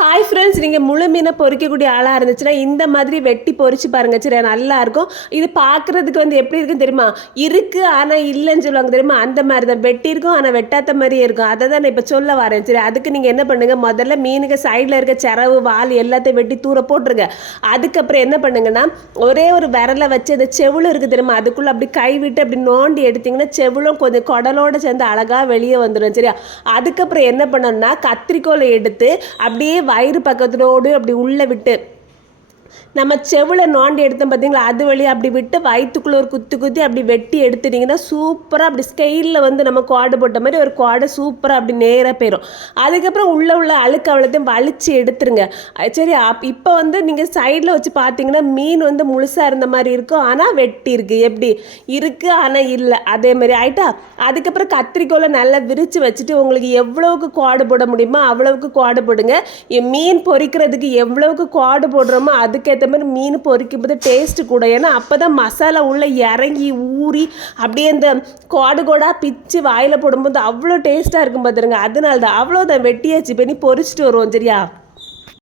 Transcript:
Hi friends நீங்கள் முழு மீனை பொறிக்கக்கூடிய ஆளாக இருந்துச்சுன்னா இந்த மாதிரி வெட்டி பொறிச்சு பாருங்க சரியா நல்லா இருக்கும் இது பார்க்குறதுக்கு வந்து எப்படி இருக்குன்னு தெரியுமா? இருக்கு ஆனால் இல்லைன்னு சொல்லுவாங்க தெரியுமா? அந்த மாதிரி தான். வெட்டி இருக்கும் ஆனால் வெட்டாத மாதிரியே இருக்கும். அதை தான் நான் இப்போ சொல்ல வரேன். சரி அதுக்கு நீங்கள் என்ன பண்ணுங்கள் முதல்ல மீனுக்கு சைடில் இருக்க செரவு வால் எல்லாத்தையும் வெட்டி தூர போட்டுருங்க. அதுக்கப்புறம் என்ன பண்ணுங்கன்னா ஒரே ஒரு விரலை வச்சு அந்த செவிலும் இருக்குது தெரியுமா? அதுக்குள்ளே அப்படி கை விட்டு அப்படி நோண்டி எடுத்தீங்கன்னா செவுளும் கொஞ்சம் குடலோடு சேர்ந்து அழகாக வெளியே வந்துடும் சரியா? அதுக்கப்புறம் என்ன பண்ணோம்னா கத்திரிக்கோலை எடுத்து அப்படியே வயிறு பக்கத்தோடு அப்படி உள்ளே விட்டு நம்ம செவுளை நோண்டி எடுத்தோம் பார்த்தீங்களா? அது வழியாக அப்படி விட்டு வயிற்றுக்குள்ளே ஒரு குத்தி குத்தி அப்படி வெட்டி எடுத்துட்டிங்கன்னா சூப்பராக அப்படி ஸ்கெயிலில் வந்து நம்ம குவாடு போட்ட மாதிரி ஒரு குவாடை சூப்பராக அப்படி நேராக போயிடும் அதுக்கப்புறம் உள்ளே உள்ள அழுக்கு அவ்வளோத்தையும் வலிச்சு எடுத்துருங்க. சரி அப் இப்போ வந்து நீங்கள் சைடில் வச்சு பார்த்தீங்கன்னா மீன் வந்து முழுசாக இருந்த மாதிரி இருக்கும். ஆனால் வெட்டி இருக்குது எப்படி? இருக்குது ஆனால் இல்லை. அதே மாதிரி ஆயிட்டா? அதுக்கப்புறம் கத்திரிக்கோலை நல்லா விரித்து வச்சுட்டு உங்களுக்கு எவ்வளவுக்கு குவாடு போட முடியுமோ அவ்வளவுக்கு குவாடு போடுங்க. மீன் பொறிக்கிறதுக்கு எவ்வளவுக்கு குவாடு போடுறோமோ அதுக்கேற்ற மாதிரி மீன் பொறிக்கும் போது டேஸ்ட்டு கூட. ஏன்னா அப்போ தான் மசாலா உள்ளே இறங்கி ஊறி அப்படியே அந்த கோடு கோடாக பிச்சு வாயில் போடும்போது அவ்வளோ டேஸ்ட்டாக இருக்கும் பார்த்துருங்க அதனால தான் அவ்வளோதான் வெட்டியாச்சு பண்ணி பொரிச்சிட்டு வருவோம் சரியா?